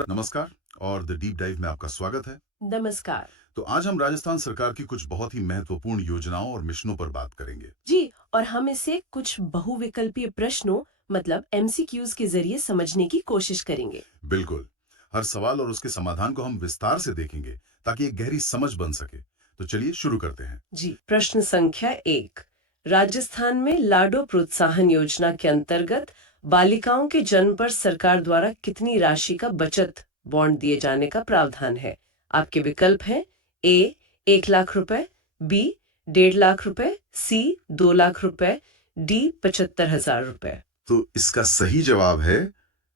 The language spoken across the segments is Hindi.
नमस्कार और द डीप डाइव में आपका स्वागत है। नमस्कार। तो आज हम राजस्थान सरकार की कुछ बहुत ही महत्वपूर्ण योजनाओं और मिशनों पर बात करेंगे। जी, और हम इसे कुछ बहुविकल्पीय प्रश्नों मतलब एमसीक्यूज के जरिए समझने की कोशिश करेंगे। बिल्कुल। हर सवाल और उसके समाधान को हम विस्तार से देखेंगे ताकि एक गहरी समझ बन सके। तो चलिए शुरू करते हैं। जी, प्रश्न संख्या 1। राजस्थान में लाडो प्रोत्साहन योजना के अंतर्गत बालिकाओं के जन्म पर सरकार द्वारा कितनी राशि का बचत बॉन्ड दिए जाने का प्रावधान है? आपके विकल्प हैं ए 1 लाख रुपए, बी 1.5 लाख रुपए, सी 2 लाख रुपए, डी 75,000 रुपए। तो इसका सही जवाब है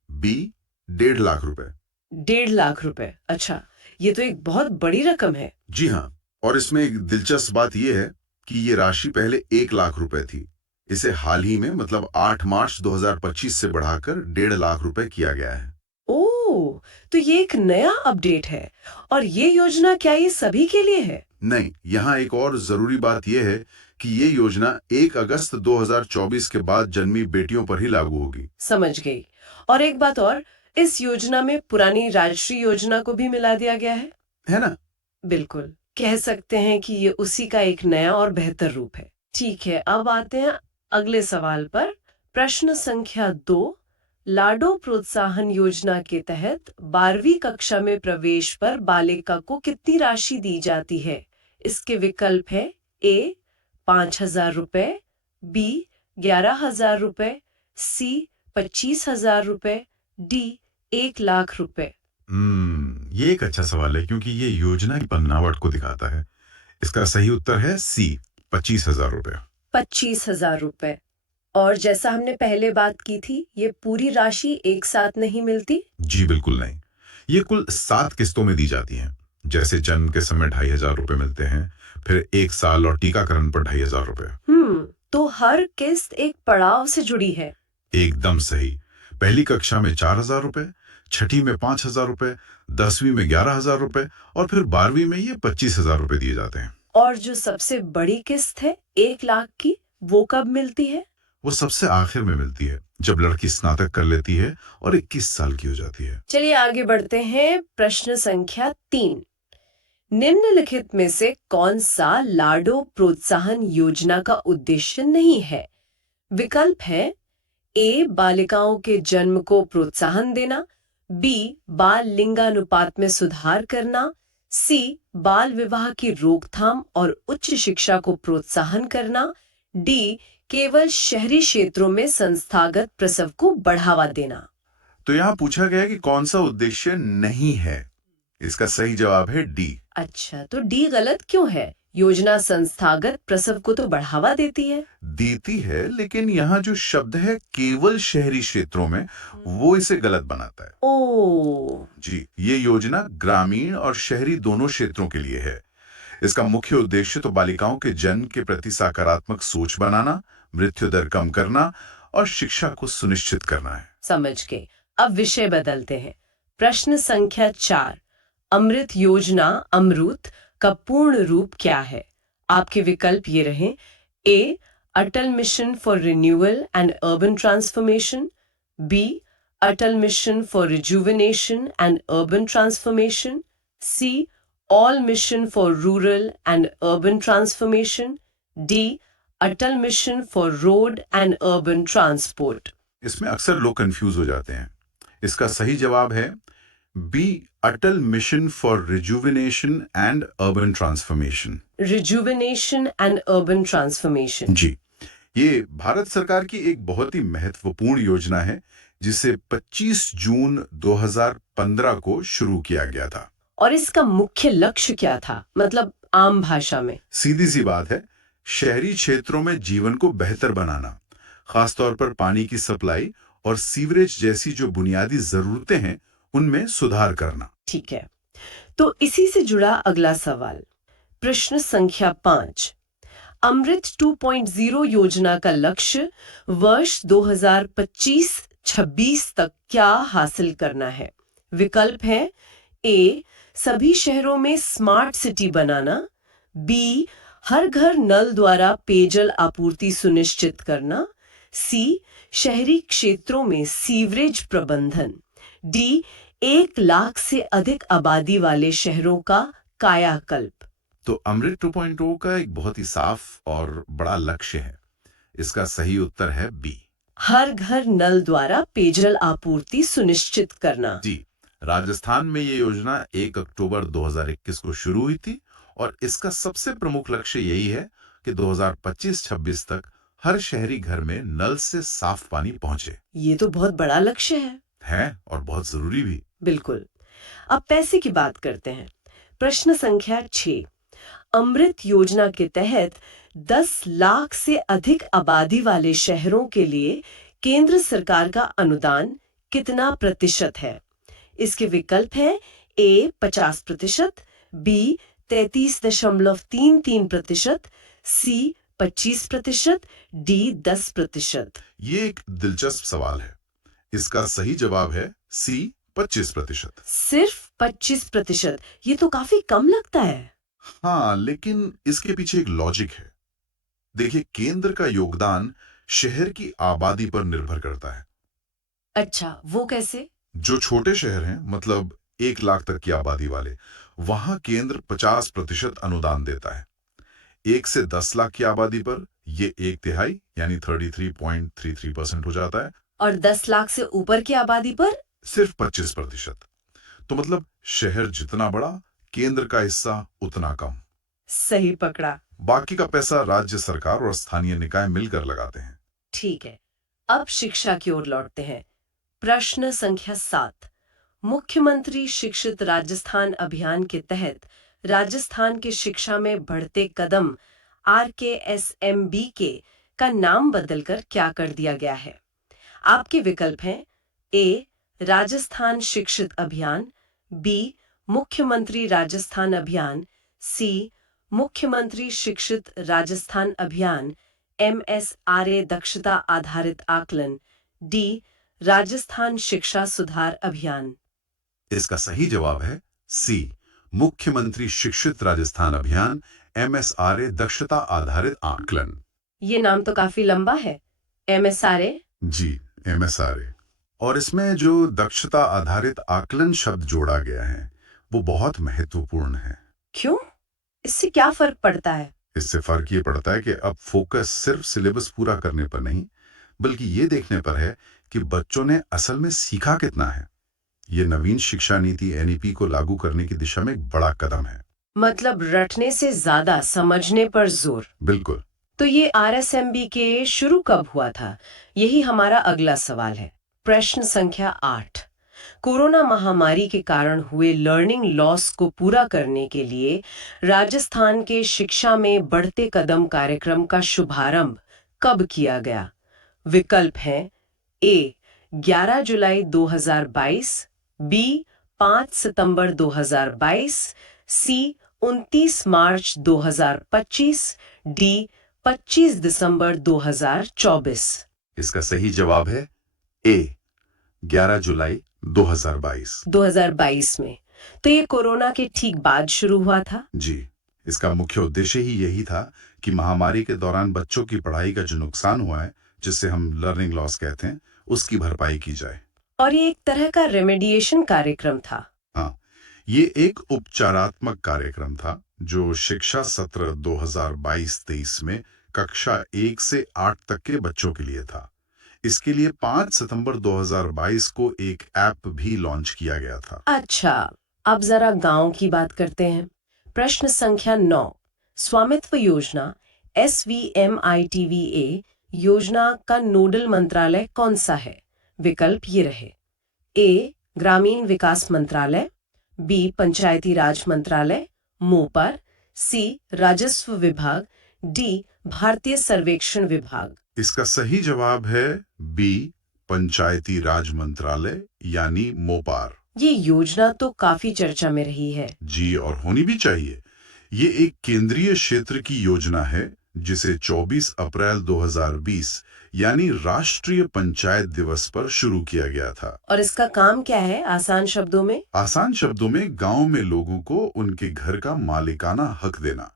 बी, 1.5 लाख रुपए। 1.5 लाख रुपए, अच्छा, ये तो एक बहुत बड़ी रकम है। जी हाँ, और इसमें एक दिलचस्प बात यह है कि ये राशि पहले 1 लाख रुपए थी। इसे हाल ही में मतलब 8 मार्च 2025 से बढ़ाकर 1.5 लाख रुपए किया गया है। ओह, तो ये एक नया अपडेट है। और ये योजना क्या ये सभी के लिए है? नहीं, यहाँ एक और जरूरी बात यह है कि ये योजना 1 अगस्त 2024 के बाद जन्मी बेटियों पर ही लागू होगी। समझ गई। और एक बात और, इस योजना में पुरानी राष्ट्रीय योजना को भी मिला दिया गया है। है ना? बिल्कुल, कह सकते हैं कि ये उसी का एक नया और बेहतर रूप है। ठीक है, अब आते हैं अगले सवाल पर। प्रश्न संख्या 2। लाडो प्रोत्साहन योजना के तहत 12वीं कक्षा में प्रवेश पर बालिका को कितनी राशि दी जाती है? इसके विकल्प है ए 5,000 रुपए, बी 11,000 रुपए, सी 25,000 रुपए, डी 1 लाख रुपए। ये एक अच्छा सवाल है क्योंकि ये योजना की बनावट को दिखाता है। इसका सही उत्तर है सी, 25,000 रुपए। 25,000 रुपए। और जैसा हमने पहले बात की थी, ये पूरी राशि एक साथ नहीं मिलती। जी बिल्कुल नहीं। ये कुल 7 किस्तों में दी जाती हैं। जैसे जन्म के समय 2,500 रुपए मिलते हैं, फिर 1 साल और टीकाकरण पर 2,500 रुपए। तो हर किस्त एक पड़ाव से जुड़ी है। एकदम सही। पहली कक्षा में 4,000 रुपए, छठी में 5,000 रुपए, 10वीं में 11,000 रुपए और फिर 12वीं में ये 25,000 रुपए दिए जाते हैं। और जो सबसे बड़ी किस्त है 1 लाख की, वो कब मिलती है? वो सबसे आखिर में मिलती है जब लड़की स्नातक कर लेती है और 21 साल की हो जाती है। चलिए आगे बढ़ते हैं। प्रश्न संख्या 3। निम्नलिखित में से कौन सा लाडो प्रोत्साहन योजना का उद्देश्य नहीं है? विकल्प है ए बालिकाओं के जन्म को प्रोत्साहन देना, बी बाल लिंगानुपात में सुधार करना, सी बाल विवाह की रोकथाम और उच्च शिक्षा को प्रोत्साहन करना, डी केवल शहरी क्षेत्रों में संस्थागत प्रसव को बढ़ावा देना। तो यहाँ पूछा गया कि कौन सा उद्देश्य नहीं है। इसका सही जवाब है डी। अच्छा, तो डी गलत क्यों है? योजना संस्थागत प्रसव को तो बढ़ावा देती है। देती है, लेकिन यहाँ जो शब्द है केवल शहरी क्षेत्रों में, वो इसे गलत बनाता है। ओ, जी, ये योजना ग्रामीण और शहरी दोनों क्षेत्रों के लिए है। इसका मुख्य उद्देश्य तो बालिकाओं के जन्म के प्रति सकारात्मक सोच बनाना, मृत्यु दर कम करना और शिक्षा को सुनिश्चित करना है। समझ गए। अब विषय बदलते हैं। प्रश्न संख्या 4। अमृत योजना अमृत का पूर्ण रूप क्या है? आपके विकल्प ये रहे A Atal mission for renewal and urban transformation, B Atal mission for rejuvenation and urban transformation, C all mission for rural and urban transformation, D Atal mission for road and urban transport. इसमें अक्सर लोग कंफ्यूज हो जाते हैं। इसका सही जवाब है B, Atal mission for rejuvenation and urban transformation. Rejuvenation and urban transformation. जी, ये भारत सरकार की एक बहुत ही महत्वपूर्ण योजना है जिसे 25 जून 2015 को शुरू किया गया था। और इसका मुख्य लक्ष्य क्या था, मतलब आम भाषा में? सीधी सी बात है, शहरी क्षेत्रों में जीवन को बेहतर बनाना, खासतौर पर पानी की सप्लाई और सीवरेज जैसी जो बुनियादी जरूरतें हैं उनमें सुधार करना। ठीक है, तो इसी से जुड़ा अगला सवाल। प्रश्न संख्या 5। अमृत 2.0 योजना का लक्ष्य वर्ष 2025-26 तक क्या हासिल करना है? विकल्प है ए सभी शहरों में स्मार्ट सिटी बनाना, बी हर घर नल द्वारा पेयजल आपूर्ति सुनिश्चित करना, सी शहरी क्षेत्रों में सीवरेज प्रबंधन, डी 1 लाख से अधिक आबादी वाले शहरों का कायाकल्प। तो अमृत 2.0 का एक बहुत ही साफ और बड़ा लक्ष्य है। इसका सही उत्तर है बी। हर घर नल द्वारा पेयजल आपूर्ति सुनिश्चित करना। जी, राजस्थान में ये योजना 1 अक्टूबर 2021 को शुरू हुई थी और इसका सबसे प्रमुख लक्ष्य यही है कि 2025-26 तक हर शहरी घर में नल से साफ पानी पहुंचे। ये तो बहुत बड़ा लक्ष्य है। और बहुत जरूरी भी। बिल्कुल। अब पैसे की बात करते हैं। प्रश्न संख्या 6। अमृत योजना के तहत 10 लाख से अधिक आबादी वाले शहरों के लिए केंद्र सरकार का अनुदान कितना प्रतिशत है? इसके विकल्प हैं ए 50%, बी 33.33%, सी 25%, डी 10%। ये एक दिलचस्प सवाल है। इसका सही जवाब है सी 25%। सिर्फ 25%? ये तो काफी कम लगता है। हाँ, लेकिन इसके पीछे एक लॉजिक है। देखिए, केंद्र का योगदान शहर की आबादी पर निर्भर करता है। अच्छा, वो कैसे? जो छोटे शहर हैं, मतलब 1 लाख तक की आबादी वाले, वहां केंद्र 50% अनुदान देता है। 1 से 10 लाख की आबादी पर ये 1/3 यानी 33.33% हो जाता है। और 10 लाख से ऊपर की आबादी पर? सिर्फ 25%। तो मतलब शहर जितना बड़ा, केंद्र का हिस्सा उतना कम। सही पकड़ा। बाकी का पैसा राज्य सरकार और स्थानीय निकाय मिलकर लगाते हैं। ठीक है। अब शिक्षा की ओर लौटते हैं। प्रश्न संख्या 7। मुख्यमंत्री शिक्षित राजस्थान अभियान के तहत राजस्थान की शिक्षा में बढ़ते कदम RKSMBK का नाम बदलकर क्या कर दिया गया है? आपके विकल्प हैं ए राजस्थान शिक्षित अभियान, बी मुख्यमंत्री राजस्थान अभियान, सी मुख्यमंत्री शिक्षित राजस्थान अभियान MSRA दक्षता आधारित आकलन, डी राजस्थान शिक्षा सुधार अभियान। इसका सही जवाब है सी, मुख्यमंत्री शिक्षित राजस्थान अभियान MSRA दक्षता आधारित आकलन। ये नाम तो काफी लंबा है। MSRA? जी, MSRA। और इसमें जो दक्षता आधारित आकलन शब्द जोड़ा गया है, वो बहुत महत्वपूर्ण है। क्यों? इससे क्या फर्क पड़ता है? इससे फर्क ये पड़ता है कि अब फोकस सिर्फ सिलेबस पूरा करने पर नहीं, बल्कि ये देखने पर है कि बच्चों ने असल में सीखा कितना है। ये नवीन शिक्षा नीति NEP को लागू करने की दिशा में एक बड़ा कदम है। मतलब रटने से ज्यादा समझने पर जोर। बिल्कुल। तो ये RSMBK शुरू कब हुआ था? यही हमारा अगला सवाल है। प्रश्न संख्या 8। कोरोना महामारी के कारण हुए लर्निंग लॉस को पूरा करने के लिए राजस्थान के शिक्षा में बढ़ते कदम कार्यक्रम का शुभारंभ कब किया गया? विकल्प हैं ए 11 जुलाई 2022, बी 5 सितंबर 2022, सी 29 मार्च 2025, डी 25 दिसंबर 2024। इसका सही जवाब है ए, 11 जुलाई 2022। 2022 में? तो ये कोरोना के ठीक बाद शुरू हुआ था? जी, इसका मुख्य उद्देश्य ही यही था कि महामारी के दौरान बच्चों की पढ़ाई का जो नुकसान हुआ है, जिसे हम लर्निंग लॉस कहते हैं, उसकी भरपाई की जाए। और ये एक तरह का रेमेडिएशन कार्यक्रम था। हाँ, ये एक उपचारात्मक कार्यक्रम था जो शिक्षा सत्र 2022-23 में कक्षा 1 से 8 तक के बच्चों के लिए था। इसके लिए 5 सितंबर 2022 को एक ऐप भी लॉन्च किया गया था। अच्छा, अब जरा गांव की बात करते हैं। प्रश्न संख्या 9। स्वामित्व योजना SVMITVA योजना का नोडल मंत्रालय कौन सा है? विकल्प ये रहे। ए ग्रामीण विकास मंत्रालय, बी पंचायती राज मंत्रालय मोपर, सी राजस्व विभाग, डी भारतीय सर्वेक्षण विभाग। इसका सही जवाब है बी, पंचायती राज मंत्रालय यानी मोपार। ये योजना तो काफी चर्चा में रही है। जी, और होनी भी चाहिए। ये एक केंद्रीय क्षेत्र की योजना है जिसे 24 अप्रैल 2020 यानी राष्ट्रीय पंचायत दिवस पर शुरू किया गया था। और इसका काम क्या है आसान शब्दों में? आसान शब्दों में गांव में लोगों को उनके घर का मालिकाना हक देना।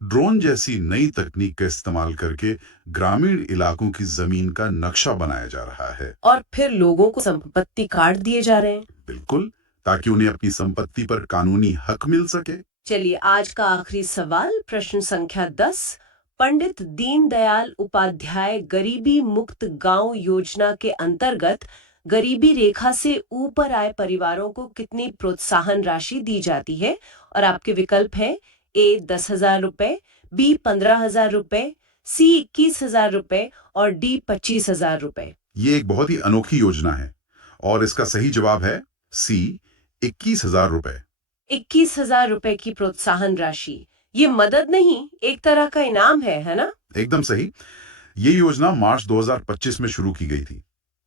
ड्रोन जैसी नई तकनीक का इस्तेमाल करके ग्रामीण इलाकों की जमीन का नक्शा बनाया जा रहा है। और फिर लोगों को संपत्ति कार्ड दिए जा रहे हैं। बिल्कुल, ताकि उन्हें अपनी संपत्ति पर कानूनी हक मिल सके। चलिए आज का आखिरी सवाल प्रश्न संख्या 10। पंडित दीनदयाल उपाध्याय गरीबी मुक्त गांव योजना के अंतर्गत गरीबी रेखा से ऊपर आए परिवारों को कितनी प्रोत्साहन राशि दी जाती है? और आपके विकल्प हैं ए 10,000 रुपए, बी 15,000 रुपए, सी 21,000 रुपए और डी 25,000 रुपए। ये एक बहुत ही अनोखी योजना है और इसका सही जवाब है सी 21,000 रुपए। 21,000 रुपए की प्रोत्साहन राशि, ये मदद नहीं, एक तरह का इनाम है ना? एकदम सही। ये योजना मार्च 2025 में शुरू की गई थी।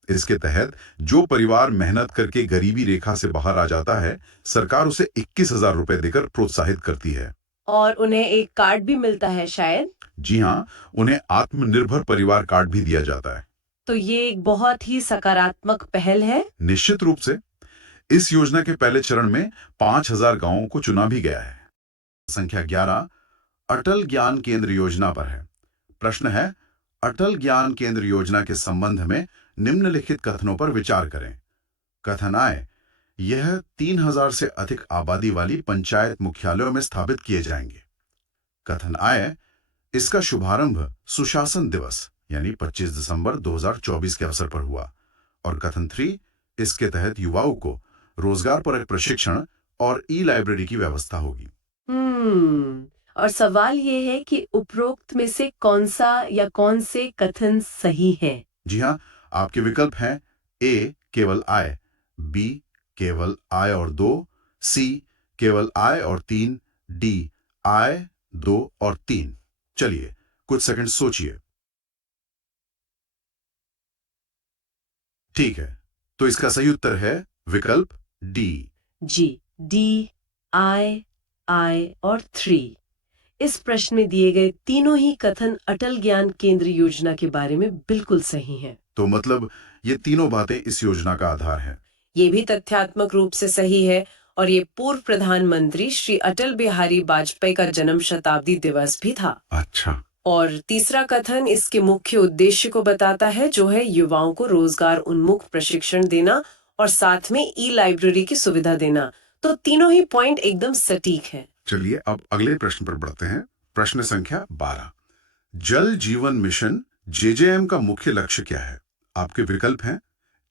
इसके तहत जो परिवार मेहनत करके गरीबी रेखा से बाहर आ जाता है, सरकार उसे 21,000 रुपए देकर प्रोत्साहित करती है। और उन्हें एक कार्ड भी मिलता है शायद? जी हाँ, उन्हें आत्मनिर्भर परिवार कार्ड भी दिया जाता है। तो ये एक बहुत ही सकारात्मक पहल है। निश्चित रूप से इस योजना के पहले चरण में 5,000 गांवों को चुना भी गया है। संख्या 11 अटल ज्ञान केंद्र योजना पर है। प्रश्न है, अटल ज्ञान केंद्र योजना के संबंध में निम्नलिखित कथनों पर विचार करें। कथन आए, यह 3,000 से अधिक आबादी वाली पंचायत मुख्यालयों में स्थापित किए जाएंगे। कथन आए, इसका शुभारंभ सुशासन दिवस यानी 25 दिसंबर 2024 के अवसर पर हुआ। और कथन 3, इसके तहत युवाओं को रोजगार परक प्रशिक्षण और ई लाइब्रेरी की व्यवस्था होगी। और सवाल ये है कि उपरोक्त में से कौन सा या कौन से कथन सही है? जी हाँ, आपके विकल्प हैं ए केवल आय, बी केवल आय और 2, सी केवल आय और 3, डी आय 2 और 3। चलिए कुछ सेकंड सोचिए। ठीक है, तो इसका सही उत्तर है विकल्प डी। जी, डी आई और 3। इस प्रश्न में दिए गए तीनों ही कथन अटल ज्ञान केंद्र योजना के बारे में बिल्कुल सही हैं। तो मतलब ये तीनों बातें इस योजना का आधार है। ये भी तथ्यात्मक रूप से सही है और ये पूर्व प्रधानमंत्री श्री अटल बिहारी वाजपेयी का जन्म शताब्दी दिवस भी था। अच्छा। और तीसरा कथन इसके मुख्य उद्देश्य को बताता है, जो है युवाओं को रोजगार उन्मुख प्रशिक्षण देना और साथ में ई लाइब्रेरी की सुविधा देना। तो तीनों ही पॉइंट एकदम सटीक हैं। चलिए अब अगले प्रश्न पर बढ़ते हैं। प्रश्न संख्या 12, जल जीवन मिशन जेजेएम का मुख्य लक्ष्य क्या है? आपके विकल्प हैं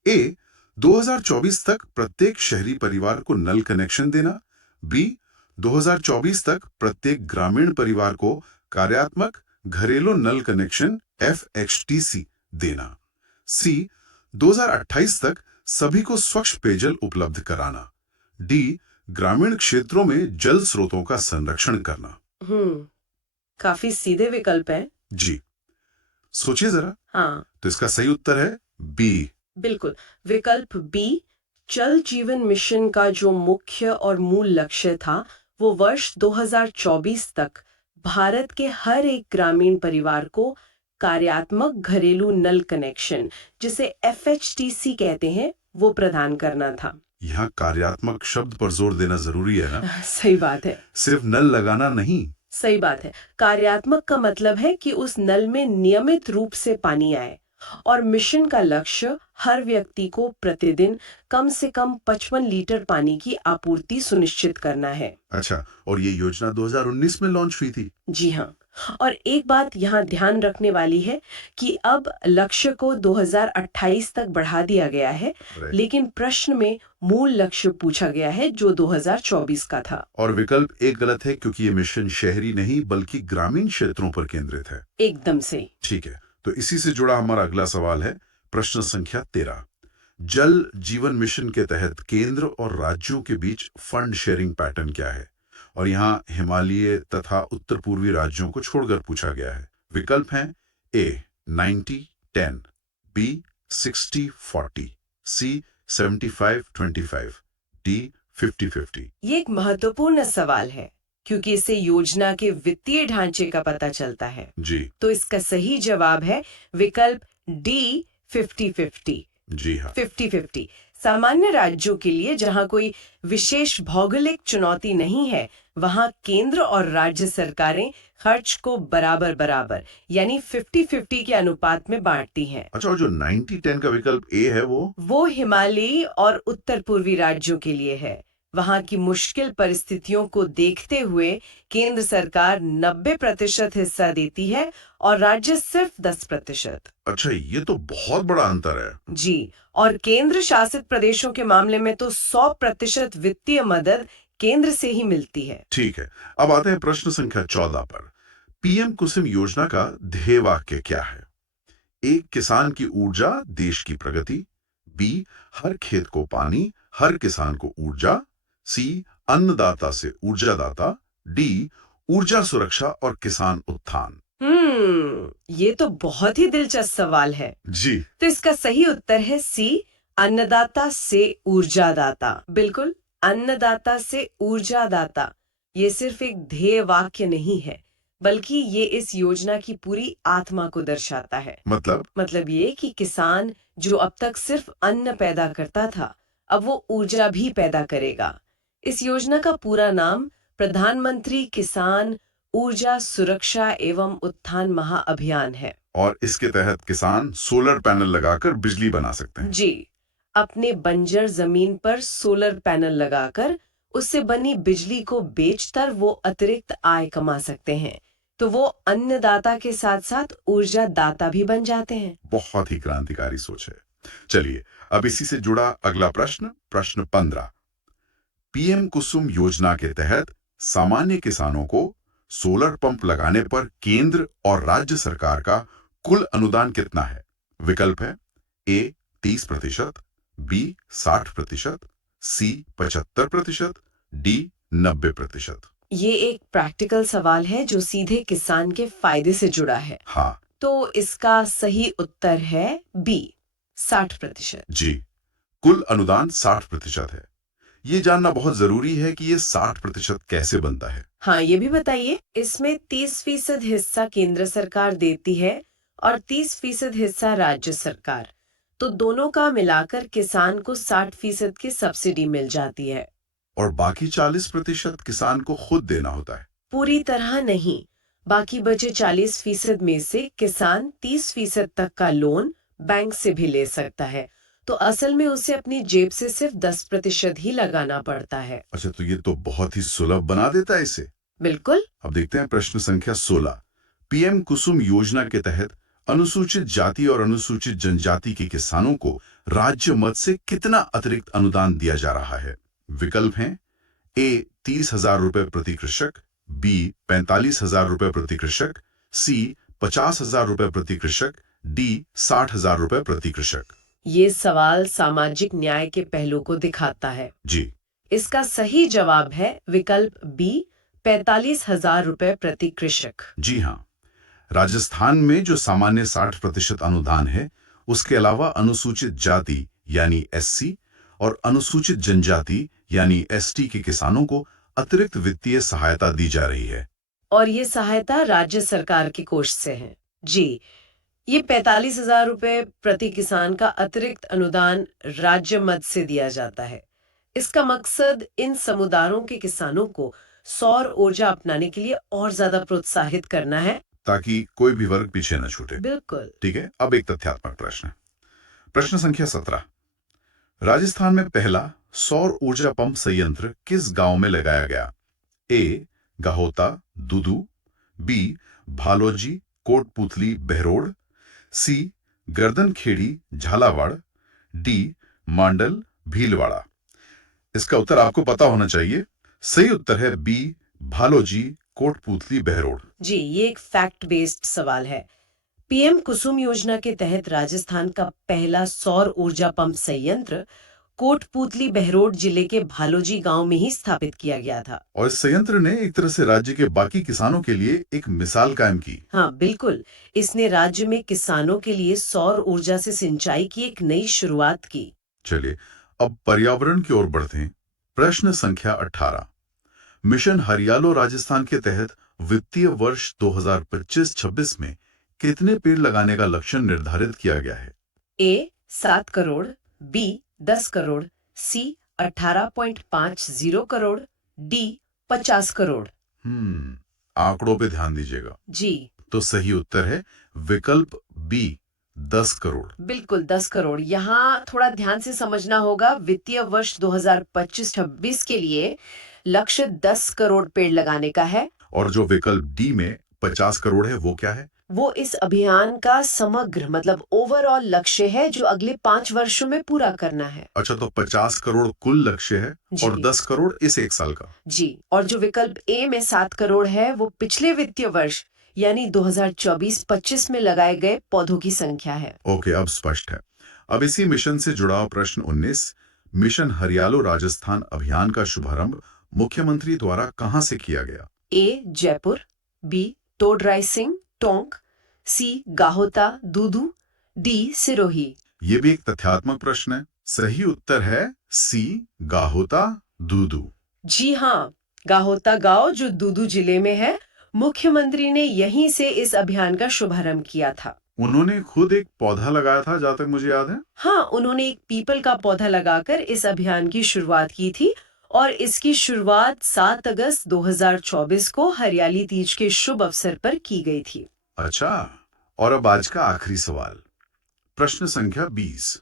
ए 2024 तक प्रत्येक शहरी परिवार को नल कनेक्शन देना, बी 2024 तक प्रत्येक ग्रामीण परिवार को कार्यात्मक घरेलू नल कनेक्शन FHTC देना, सी 2028 तक सभी को स्वच्छ पेयजल उपलब्ध कराना, डी ग्रामीण क्षेत्रों में जल स्रोतों का संरक्षण करना। काफी सीधे विकल्प है। जी, सोचिए जरा। हाँ, तो इसका सही उत्तर है बी। बिल्कुल, विकल्प बी। जल जीवन मिशन का जो मुख्य और मूल लक्ष्य था, वो वर्ष 2024 तक भारत के हर एक ग्रामीण परिवार को कार्यात्मक घरेलू नल कनेक्शन, जिसे FHTC कहते हैं, वो प्रदान करना था। यहाँ कार्यात्मक शब्द पर जोर देना जरूरी है ना? सही बात है। सिर्फ नल लगाना नहीं। सही बात है। कार्यात्मक का मतलब है कि उस नल में नियमित रूप से पानी आए, और मिशन का लक्ष्य हर व्यक्ति को प्रतिदिन कम से कम 55 लीटर पानी की आपूर्ति सुनिश्चित करना है। अच्छा, और ये योजना 2019 में लॉन्च हुई थी? जी हाँ। और एक बात यहाँ ध्यान रखने वाली है कि अब लक्ष्य को 2028 तक बढ़ा दिया गया है, लेकिन प्रश्न में मूल लक्ष्य पूछा गया है जो 2024 का था। और विकल्प एक गलत है क्योंकि ये मिशन शहरी नहीं बल्कि ग्रामीण क्षेत्रों पर केंद्रित है। एकदम से। ठीक है, तो इसी से जुड़ा हमारा अगला सवाल है प्रश्न संख्या 13। जल जीवन मिशन के तहत केंद्र और राज्यों के बीच फंड शेयरिंग पैटर्न क्या है? और यहाँ हिमालय तथा उत्तर पूर्वी राज्यों को छोड़कर पूछा गया है। विकल्प हैं ए 90-10, बी 60-40, सी 75-25, डी 50-50। ये एक महत्वपूर्ण सवाल है क्योंकि इससे योजना के वित्तीय ढांचे का पता चलता है। जी। तो इसका सही जवाब है विकल्प डी 50-50। जी हाँ, 50-50 सामान्य राज्यों के लिए जहां कोई विशेष भौगोलिक चुनौती नहीं है, वहां केंद्र और राज्य सरकारें खर्च को बराबर बराबर यानी 50-50 के अनुपात में बांटती हैं। अच्छा, और जो 90-10 का विकल्प ए है वो हिमालयी और उत्तर पूर्वी राज्यों के लिए है। वहां की मुश्किल परिस्थितियों को देखते हुए केंद्र सरकार 90% हिस्सा देती है और राज्य सिर्फ 10%। अच्छा, ये तो बहुत बड़ा अंतर है। जी, और केंद्र शासित प्रदेशों के मामले में तो 100% वित्तीय मदद केंद्र से ही मिलती है। ठीक है, अब आते हैं प्रश्न संख्या 14 पर। पीएम कुसुम योजना का ध्येय वाक्य क्या है? ए, किसान की ऊर्जा देश की प्रगति। बी, हर खेत को पानी, हर किसान को ऊर्जा। सी, अन्नदाता से ऊर्जादाता। डी, ऊर्जा सुरक्षा और किसान उत्थान। ये तो बहुत ही दिलचस्प सवाल है। जी। तो इसका सही उत्तर है सी, अन्नदाता से ऊर्जादाता। बिल्कुल, अन्नदाता से ऊर्जादाता। ये सिर्फ एक ध्येय वाक्य नहीं है, बल्कि ये इस योजना की पूरी आत्मा को दर्शाता है। मतलब ये कि किसान जो अब तक सिर्फ अन्न पैदा करता था, अब वो ऊर्जा भी पैदा करेगा। इस योजना का पूरा नाम प्रधानमंत्री किसान ऊर्जा सुरक्षा एवं उत्थान महाअभियान है। और इसके तहत किसान सोलर पैनल लगाकर बिजली बना सकते हैं। जी, अपने बंजर जमीन पर सोलर पैनल लगाकर उससे बनी बिजली को बेचकर वो अतिरिक्त आय कमा सकते हैं। तो वो अन्नदाता के साथ साथ ऊर्जा दाता भी बन जाते हैं। बहुत ही क्रांतिकारी सोच है। चलिए, अब इसी से जुड़ा अगला प्रश्न, प्रश्न 15। पीएम कुसुम योजना के तहत सामान्य किसानों को सोलर पंप लगाने पर केंद्र और राज्य सरकार का कुल अनुदान कितना है? विकल्प है ए 30%, बी 60%, सी 75%, डी 90%। ये एक प्रैक्टिकल सवाल है जो सीधे किसान के फायदे से जुड़ा है। हाँ तो इसका सही उत्तर है बी, 60%। जी, कुल अनुदान 60% है। ये जानना बहुत जरूरी है कि ये 60% कैसे बनता है। हाँ, ये भी बताइए। इसमें 30% हिस्सा केंद्र सरकार देती है और 30% हिस्सा राज्य सरकार। तो दोनों का मिलाकर किसान को 60% की सब्सिडी मिल जाती है। और बाकी 40% किसान को खुद देना होता है। पूरी तरह नहीं, बाकी बचे 40% में से किसान 30% तक का लोन बैंक से भी ले सकता है। तो असल में उसे अपनी जेब से सिर्फ 10% ही लगाना पड़ता है। अच्छा, तो ये तो बहुत ही सुलभ बना देता है इसे। बिल्कुल। अब देखते हैं प्रश्न संख्या 16। पीएम कुसुम योजना के तहत अनुसूचित जाति और अनुसूचित जनजाति के किसानों को राज्य मद से कितना अतिरिक्त अनुदान दिया जा रहा है? विकल्प हैं ए 30,000 रुपए प्रति कृषक, बी 45,000 रुपए प्रति कृषक, सी 50,000 रुपए प्रति कृषक, डी 60,000 रुपए प्रति कृषक। ये सवाल सामाजिक न्याय के पहलू को दिखाता है। जी इसका सही जवाब है विकल्प बी, 45,000 रुपए प्रति कृषक। जी हाँ, राजस्थान में जो सामान्य 60% अनुदान है, उसके अलावा अनुसूचित जाति यानी एससी और अनुसूचित जनजाति यानी एसटी के किसानों को अतिरिक्त वित्तीय सहायता दी जा रही है। और ये सहायता राज्य सरकार के कोष से है। जी, ये 45,000 रुपए प्रति किसान का अतिरिक्त अनुदान राज्य मद से दिया जाता है। इसका मकसद इन समुदायों के किसानों को सौर ऊर्जा अपनाने के लिए और ज्यादा प्रोत्साहित करना है, ताकि कोई भी वर्ग पीछे न छूटे। बिल्कुल। ठीक है, अब एक तथ्यात्मक प्रश्न। प्रश्न संख्या 17। राजस्थान में पहला सौर ऊर्जा पंप संयंत्र किस गांव में लगाया गया? ए, गहोता दुदू, बी, भालोजी कोटपुतली बहरोड़, सी, गर्दनखेड़ी झालावाड़, डी, मांडल भीलवाड़ा। इसका उत्तर आपको पता होना चाहिए। सही उत्तर है बी, भालोजी कोटपुतली बहरोड़। जी, ये एक फैक्ट बेस्ड सवाल है। पीएम कुसुम योजना के तहत राजस्थान का पहला सौर ऊर्जा पंप संयंत्र कोटपुतली बहरोड जिले के भालोजी गांव में ही स्थापित किया गया था। और इस संयंत्र ने एक तरह से राज्य के बाकी किसानों के लिए एक मिसाल कायम की। हाँ बिल्कुल, इसने राज्य में किसानों के लिए सौर ऊर्जा से सिंचाई की एक नई शुरुआत की। चलिए, अब पर्यावरण की ओर बढ़ते हैं। प्रश्न संख्या 18। मिशन हरियालो राजस्थान के तहत वित्तीय वर्ष 2025-26 में कितने पेड़ लगाने का लक्ष्य निर्धारित किया गया है? ए 7 करोड़, बी 10 करोड़, सी 18.50 करोड़, डी 50 करोड़। आंकड़ों पे ध्यान दीजिएगा। जी तो सही उत्तर है विकल्प बी, 10 करोड़। बिल्कुल 10 करोड़। यहाँ थोड़ा ध्यान से समझना होगा, वित्तीय वर्ष 2025-26 के लिए लक्ष्य 10 करोड़ पेड़ लगाने का है। और जो विकल्प डी में 50 करोड़ है वो क्या है? वो इस अभियान का समग्र मतलब ओवरऑल लक्ष्य है जो अगले 5 वर्षों में पूरा करना है। अच्छा, तो 50 करोड़ कुल लक्ष्य है और जी 10 करोड़ इस एक साल का। जी। और जो विकल्प ए में 7 करोड़ है वो पिछले वित्तीय वर्ष यानी 2024-25 में लगाए गए पौधों की संख्या है। ओके, अब स्पष्ट है। अब इसी मिशन से जुड़ा हुआ प्रश्न 19, मिशन हरियालो राजस्थान अभियान का शुभारंभ मुख्यमंत्री द्वारा कहां से किया गया? ए जयपुर, बी तोडराई सिंह टोंक, सी गाहोता दूदू, डी सिरोही। ये भी एक तथ्यात्मक प्रश्न है। सही उत्तर है सी, गाहोता दूदू। जी हाँ, गाहोता गांव जो दूदू जिले में है, मुख्यमंत्री ने यहीं से इस अभियान का शुभारंभ किया था। उन्होंने खुद एक पौधा लगाया था, जहां तक मुझे याद है। हाँ, उन्होंने एक पीपल का पौधा लगाकर इस अभियान की शुरुआत की थी और इसकी शुरुआत 7 अगस्त 2024 को हरियाली तीज के शुभ अवसर पर की गई थी। अच्छा, और अब आज का आखिरी सवाल, प्रश्न संख्या 20।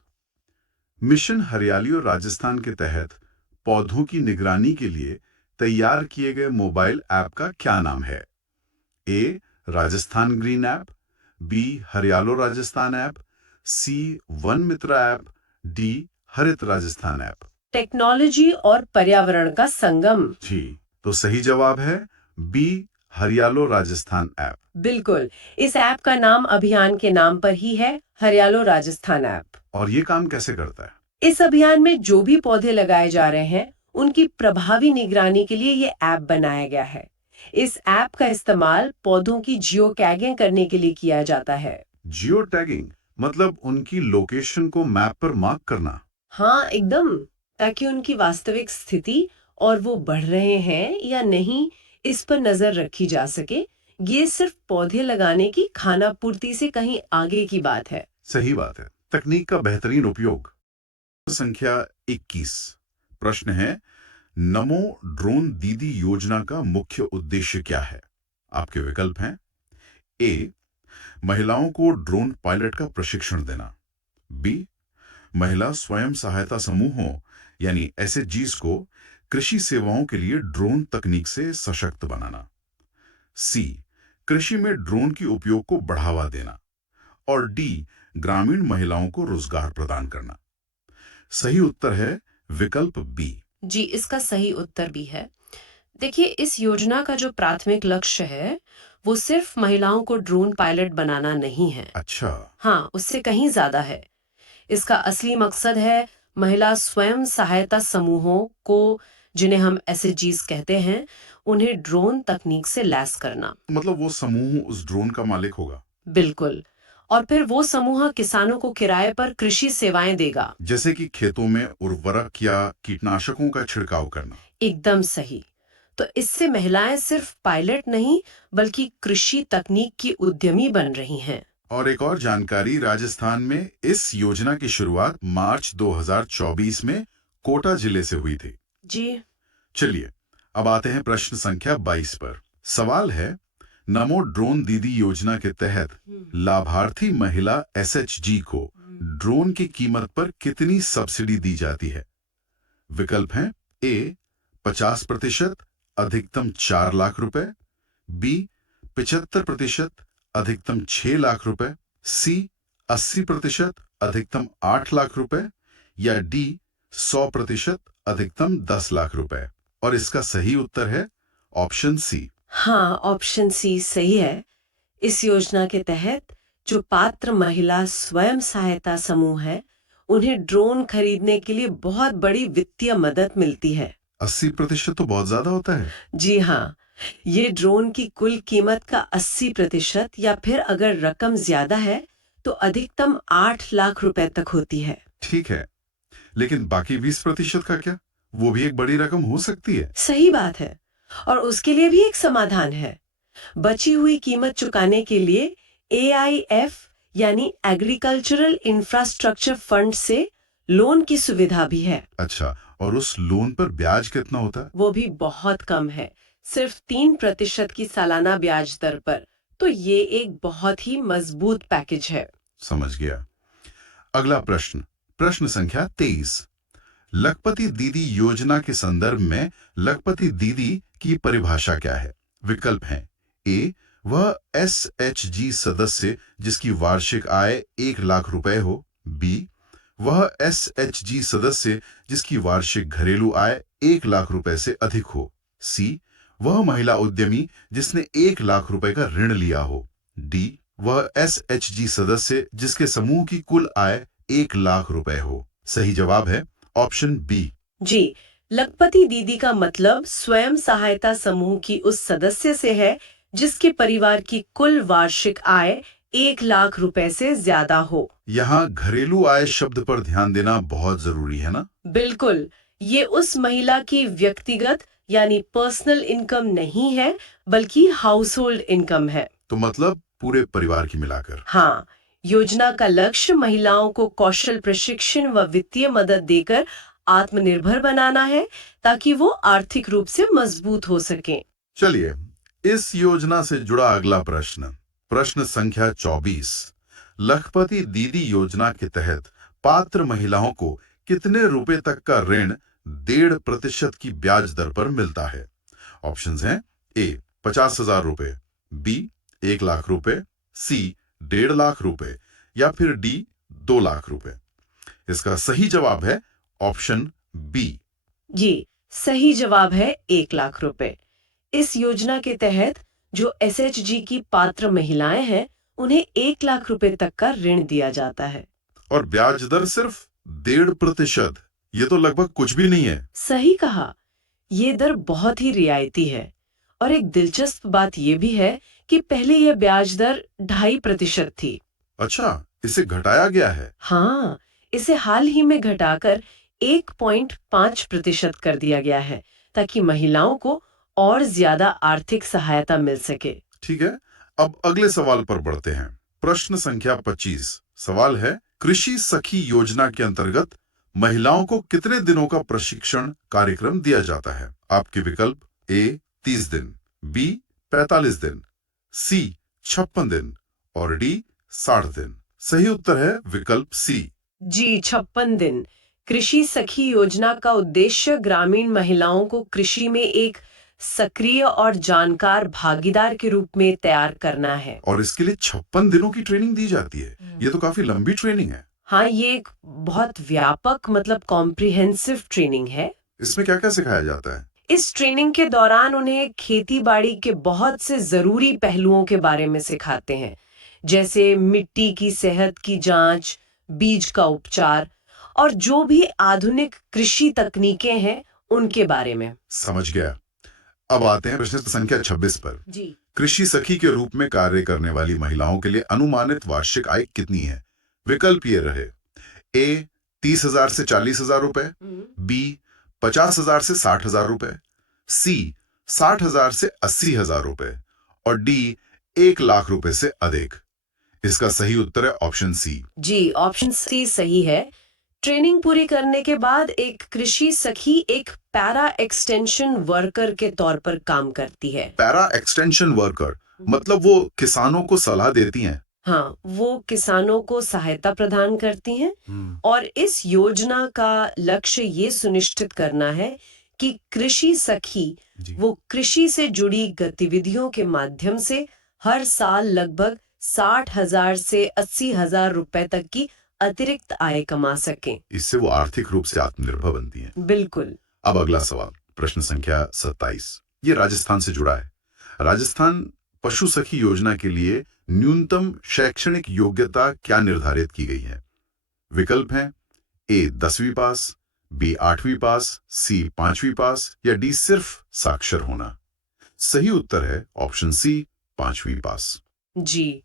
मिशन हरियाली और राजस्थान के तहत पौधों की निगरानी के लिए तैयार किए गए मोबाइल ऐप का क्या नाम है? A, Rajasthan green app, B, Hariyalo Rajasthan app, C, वन मित्र ऐप, डी, हरित राजस्थान ऐप। टेक्नोलॉजी और पर्यावरण का संगम। जी, तो सही जवाब है बी, हरियालो राजस्थान ऐप। बिल्कुल, इस ऐप का नाम अभियान के नाम पर ही है, हरियालो राजस्थान ऐप। और ये काम कैसे करता है? इस अभियान में जो भी पौधे लगाए जा रहे हैं, उनकी प्रभावी निगरानी के लिए ये ऐप बनाया गया है। इस ऐप का इस्तेमाल पौधों की जियो टैगिंग करने के लिए किया जाता है। जियो टैगिंग मतलब उनकी लोकेशन को मैप पर मार्क करना। हाँ एकदम, ताकि उनकी वास्तविक स्थिति और वो बढ़ रहे हैं या नहीं इस पर नजर रखी जा सके। ये सिर्फ पौधे लगाने की खानापूर्ति से कहीं आगे की बात है। सही बात है, तकनीक का बेहतरीन उपयोग। संख्या 21, प्रश्न है, नमो ड्रोन दीदी योजना का मुख्य उद्देश्य क्या है? आपके विकल्प हैं, ए, महिलाओं को ड्रोन पायलट का प्रशिक्षण देना, बी, महिला स्वयं सहायता समूहों यानी एसएचजीज को कृषि सेवाओं के लिए ड्रोन तकनीक से सशक्त बनाना, सी, कृषि में ड्रोन के उपयोग को बढ़ावा देना, और डी, ग्रामीण महिलाओं को रोजगार प्रदान करना। सही उत्तर है विकल्प बी। जी, इसका सही उत्तर भी है। देखिए, इस योजना का जो प्राथमिक लक्ष्य है, वो सिर्फ महिलाओं को ड्रोन पायलट बनाना नहीं है। अच्छा, हाँ, उससे कहीं ज्यादा है। इसका असली मकसद है महिला स्वयं सहायता समूहों को, जिन्हें हम एसएचजीज कहते हैं, उन्हें ड्रोन तकनीक से लैस करना। मतलब वो समूह उस ड्रोन का मालिक होगा। बिल्कुल। और फिर वो समूह किसानों को किराए पर कृषि सेवाएं देगा। जैसे कि खेतों में उर्वरक या कीटनाशकों का छिड़काव करना। एकदम सही। तो इससे महिलाएं सिर्फ पायलट नहीं बल्कि कृषि तकनीक की उद्यमी बन रही हैं। और एक और जानकारी, राजस्थान में इस योजना की शुरुआत मार्च 2024 में कोटा जिले से हुई थी। जी चलिए, अब आते हैं प्रश्न संख्या 22 पर। सवाल है, नमो ड्रोन दीदी योजना के तहत लाभार्थी महिला एसएचजी को ड्रोन की कीमत पर कितनी सब्सिडी दी जाती है? विकल्प हैं, ए, 50% अधिकतम 4 लाख रुपए, बी, 75% अधिकतम 6 लाख रुपए, सी, 80% अधिकतम 8 लाख रुपए, या डी, 100% अधिकतम 10 लाख रुपए। और इसका सही उत्तर है ऑप्शन सी। हाँ, ऑप्शन सी सही है। इस योजना के तहत जो पात्र महिला स्वयं सहायता समूह है, उन्हें ड्रोन खरीदने के लिए बहुत बड़ी वित्तीय मदद मिलती है। 80% तो बहुत ज्यादा होता है। जी हाँ, ये ड्रोन की कुल कीमत का 80% या फिर अगर रकम ज्यादा है तो अधिकतम 8 लाख रुपए तक होती है। ठीक है, लेकिन बाकी 20% का क्या? वो भी एक बड़ी रकम हो सकती है। सही बात है, और उसके लिए भी एक समाधान है। बची हुई कीमत चुकाने के लिए AIF यानी एग्रीकल्चरल इंफ्रास्ट्रक्चर फंड से लोन की सुविधा भी है। अच्छा, और उस लोन पर ब्याज कितना होता है? वो भी बहुत कम है, सिर्फ 3% की सालाना ब्याज दर पर। तो ये एक बहुत ही मजबूत पैकेज है। समझ गया। अगला प्रश्न, प्रश्न संख्या 23। लखपति दीदी योजना के संदर्भ में लखपति दीदी की परिभाषा क्या है? विकल्प हैं। ए, वह एसएचजी सदस्य जिसकी वार्षिक आय 1 लाख रुपए हो। बी, वह एसएचजी सदस्य जिसकी वार्षिक घरेलू आय 1 लाख रुपए से अधिक हो। सी, वह महिला उद्यमी जिसने 1 लाख रुपए का ऋण लिया हो। डी, वह एसएचजी सदस्य जिसके समूह की कुल आय 1 लाख रुपए हो। सही जवाब है ऑप्शन बी। जी, लखपति दीदी का मतलब स्वयं सहायता समूह की उस सदस्य से है जिसके परिवार की कुल वार्षिक आय 1 लाख रुपए से ज्यादा हो। यहाँ घरेलू आय शब्द पर ध्यान देना बहुत जरूरी है ना? बिल्कुल, ये उस महिला की व्यक्तिगत यानी पर्सनल इनकम नहीं है, बल्कि हाउस होल्ड इनकम है। तो मतलब पूरे परिवार की मिलाकर। हाँ, योजना का लक्ष्य महिलाओं को कौशल प्रशिक्षण व वित्तीय मदद देकर आत्मनिर्भर बनाना है, ताकि वो आर्थिक रूप से मजबूत हो सकें। चलिए, इस योजना से जुड़ा अगला प्रश्न, प्रश्न संख्या 24। लखपति दीदी योजना के तहत पात्र महिलाओं को कितने रुपए तक का ऋण 1.5% की ब्याज दर पर मिलता है? ऑप्शंस हैं। ए, 50,000 रुपए। बी, 1 लाख रुपए। सी, 1.5 लाख रुपए। या फिर डी, 2 लाख रुपए। इसका सही जवाब है ऑप्शन बी। जी, सही जवाब है 1 लाख रुपए। इस योजना के तहत जो एसएचजी की पात्र महिलाएं हैं, उन्हें 1 लाख रुपए तक का ऋण दिया जाता है। और ब्याज दर सिर्फ 1.5%। ये तो लगभग कुछ भी नहीं है। सही कहा, ये दर बहुत ही रियायती है। और एक दिलचस्प बात यह भी है कि पहले यह ब्याज दर 2.5% थी। अच्छा, इसे घटाया गया है? हाँ, इसे हाल ही में घटाकर 1.5% कर दिया गया है, ताकि महिलाओं को और ज्यादा आर्थिक सहायता मिल सके। ठीक है, अब अगले सवाल पर बढ़ते हैं। प्रश्न संख्या 25। सवाल है, कृषि सखी योजना के अंतर्गत महिलाओं को कितने दिनों का प्रशिक्षण कार्यक्रम दिया जाता है? आपके विकल्प: ए, 30 दिन। बी, 45 दिन। सी, 56 दिन। और डी, 60 दिन। सही उत्तर है विकल्प सी। जी, 56 दिन। कृषि सखी योजना का उद्देश्य ग्रामीण महिलाओं को कृषि में एक सक्रिय और जानकार भागीदार के रूप में तैयार करना है। और इसके लिए 56 दिनों की ट्रेनिंग दी जाती है। ये तो काफी लंबी ट्रेनिंग है। हाँ, ये एक बहुत व्यापक मतलब कॉम्प्रिहेंसिव ट्रेनिंग है। इसमें क्या क्या सिखाया जाता है? इस ट्रेनिंग के दौरान उन्हें खेती बाड़ी के बहुत से जरूरी पहलुओं के बारे में सिखाते हैं, जैसे मिट्टी की सेहत की जांच, बीज का उपचार और जो भी आधुनिक कृषि तकनीकें हैं उनके बारे में। समझ गया। अब आते हैं प्रश्न संख्या 26 पर। जी, कृषि सखी के रूप में कार्य करने वाली महिलाओं के लिए अनुमानित वार्षिक आय कितनी है? विकल्प ये रहे: ए, 30,000 से 40,000 रुपए। बी, 50,000 से 60,000 रुपए। सी, 60,000 से 80,000 रुपए। और डी, 1 लाख रुपए से अधिक। इसका सही उत्तर है ऑप्शन सी। जी, ऑप्शन सी सही है। ट्रेनिंग पूरी करने के बाद एक कृषि सखी एक पैरा एक्सटेंशन वर्कर के तौर पर काम करती है। पैरा एक्सटेंशन वर्कर मतलब वो किसानों को सलाह देती हैं। हाँ, वो किसानों को सहायता प्रदान करती हैं और इस योजना का लक्ष्य ये सुनिश्चित करना है कि कृषि सखी जी। वो कृषि से जुड़ी गतिविधियों के माध्यम से हर साल लगभग 60,000 से 80,000 रुपए तक की अतिरिक्त आय कमा सकें। इससे वो आर्थिक रूप से आत्मनिर्भर बनती हैं। बिल्कुल। अब अगला सवाल, प्रश्न संख्या 27। ये राजस्थान से जुड़ा है। राजस्थान पशु सखी योजना के लिए न्यूनतम शैक्षणिक योग्यता क्या निर्धारित की गई है? विकल्प हैं: ए, 10वीं पास। बी, 8वीं पास। सी, 5वीं पास। या डी, सिर्फ साक्षर होना। सही उत्तर है ऑप्शन सी, 5वीं पास। जी,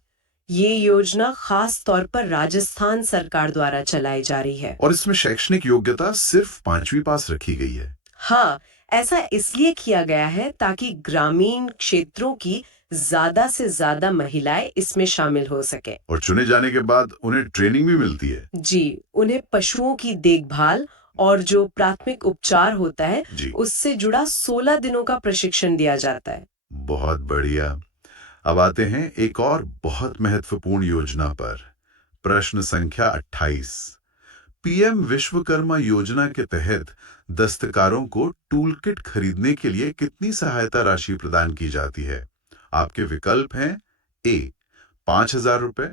ये योजना खास तौर पर राजस्थान सरकार द्वारा चलाई जा रही है। और इसमें शैक्षणिक योग्यता सिर्फ 5वीं पास रखी गई है। हाँ, ऐसा इसलिए किया गया है ताकि ग्रामीण क्षेत्रों की ज्यादा से ज्यादा महिलाएं इसमें शामिल हो सके। और चुने जाने के बाद उन्हें ट्रेनिंग भी मिलती है। जी, उन्हें पशुओं की देखभाल और जो प्राथमिक उपचार होता है जी, उससे जुड़ा 16 दिनों का प्रशिक्षण दिया जाता है। बहुत बढ़िया। अब आते हैं एक और बहुत महत्वपूर्ण योजना पर। प्रश्न संख्या 28। पीएम विश्वकर्मा योजना के तहत दस्तकारों को टूलकिट खरीदने के लिए कितनी सहायता राशि प्रदान की जाती है? आपके विकल्प हैं ए 5,000 रुपए,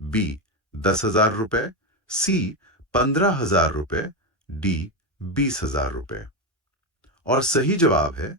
बी 10,000 रुपए, सी 15,000 रुपए, डी 20,000 रुपए। और सही जवाब है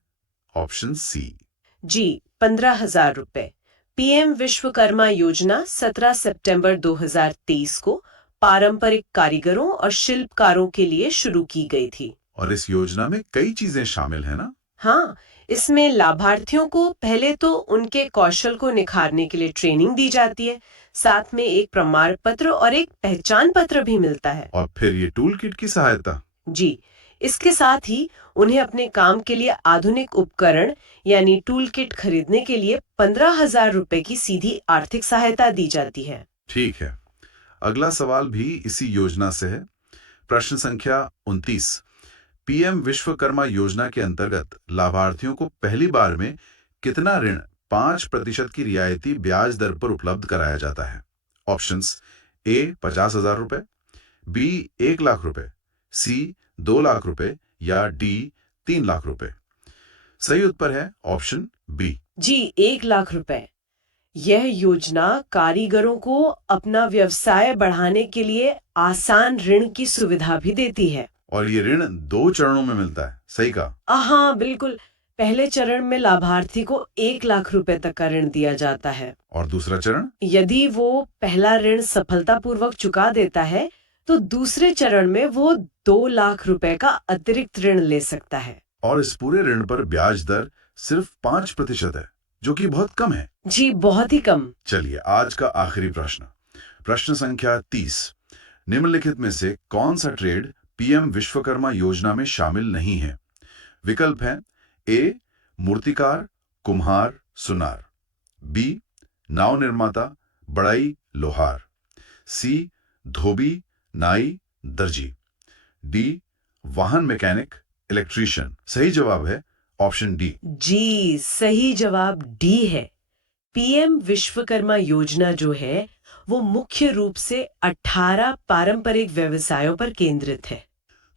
ऑप्शन सी। जी, 15,000 रुपए। पीएम विश्वकर्मा योजना 17 सितंबर 2023 को पारंपरिक कारीगरों और शिल्पकारों के लिए शुरू की गई थी। और इस योजना में कई चीजें शामिल हैं ना? हाँ, इसमें लाभार्थियों को पहले तो उनके कौशल को निखारने के लिए ट्रेनिंग दी जाती है, साथ में एक प्रमाण पत्र और एक पहचान पत्र भी मिलता है। और फिर ये टूल किट की सहायता। जी, इसके साथ ही उन्हें अपने काम के लिए आधुनिक उपकरण यानी टूल किट खरीदने के लिए 15,000 रुपए की सीधी आर्थिक सहायता दी जाती है। ठीक है। अगला सवाल भी इसी योजना से है। प्रश्न संख्या 29। पीएम विश्वकर्मा योजना के अंतर्गत लाभार्थियों को पहली बार में कितना ऋण 5% की रियायती ब्याज दर पर उपलब्ध कराया जाता है? ऑप्शंस ए 50,000 रुपए, बी 1,00,000 रुपए, सी 2,00,000 रुपए या डी 3,00,000 रुपए। सही उत्तर है ऑप्शन बी। जी, 1,00,000 रुपए। यह योजना कारीगरों को अपना व्यवसाय बढ़ाने के लिए आसान ऋण की सुविधा भी देती है। और ये ऋण 2 चरणों में मिलता है, सही कहा। हाँ, बिल्कुल। पहले चरण में लाभार्थी को 1,00,000 रुपए तक का ऋण दिया जाता है। और दूसरा चरण? यदि वो पहला ऋण सफलतापूर्वक चुका देता है, तो दूसरे चरण में वो 2,00,000 रुपए का अतिरिक्त ऋण ले सकता है। और इस पूरे ऋण पर ब्याज दर सिर्फ 5% है, जो कि बहुत कम है। जी, बहुत ही कम। चलिए आज का आखिरी प्रश्न। प्रश्न संख्या 30। निम्नलिखित में से कौन सा ट्रेड पीएम विश्वकर्मा योजना में शामिल नहीं है? विकल्प हैं ए मूर्तिकार, कुम्हार, सुनार, बी नाव निर्माता, बढ़ई, लोहार, सी धोबी, नाई, दर्जी, डी वाहन मैकेनिक, इलेक्ट्रीशियन। सही जवाब है ऑप्शन डी। जी, सही जवाब डी है। पीएम विश्वकर्मा योजना जो है, वो मुख्य रूप से 18 पारंपरिक व्यवसायों पर केंद्रित है।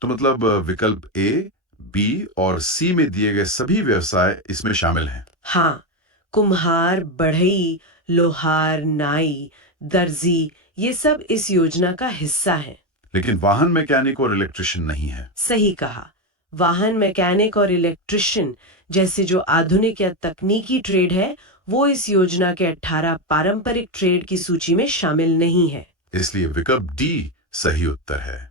तो मतलब विकल्प ए, बी और सी में दिए गए सभी व्यवसाय इसमें शामिल हैं। हाँ, कुम्हार, बढ़ई, लोहार, नाई, दर्जी, ये सब इस योजना का हिस्सा हैं। लेकिन वाहन मैकेनिक और इलेक्ट्रिशियन नहीं है। सही कहा। वाहन मैकेनिक और इलेक्ट्रिशियन जैसे जो आधुनिक या तकनीकी ट्रेड है, वो इस योजना के 18 पारंपरिक ट्रेड की सूची में शामिल नहीं है। इसलिए विकल्प डी सही उत्तर है।